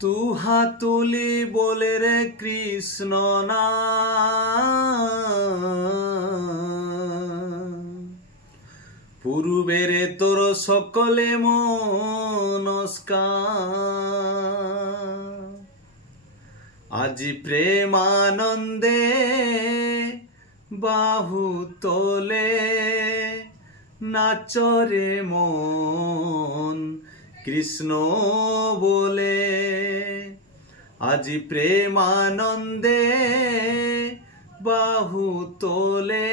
তু হাতুলি বলে রে কৃষ্ণ না পূর্বেরে তোর সকলে মনস্কার আজি প্রেমানন্দে বাহু তোলে নাচরে মন কৃষ্ণ বলে আজি প্রেমানন্দে বাহু তোলে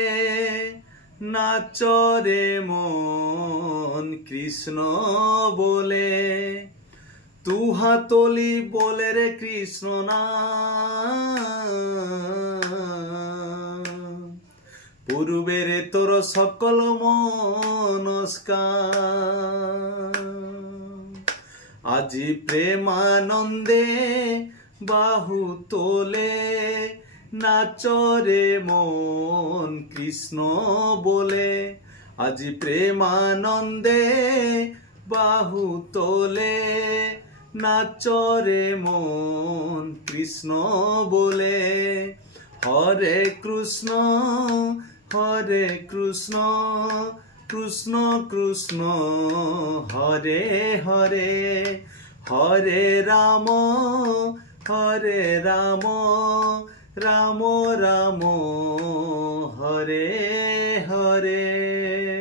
নাচরে মন কৃষ্ণ বলে তু হাতলি বলে রে কৃষ্ণ না পূর্বেরে তোর সকল মনস্কার আজি প্রেমানন্দে বাহু তোলে নাচরে মন কৃষ্ণ বলে আজি প্রেমানন্দে বাহু তোলে নাচরে মন কৃষ্ণ বলে হরে কৃষ্ণ কৃষ্ণ কৃষ্ণ হরে হরে হরে রাম রাম রাম হরে হরে।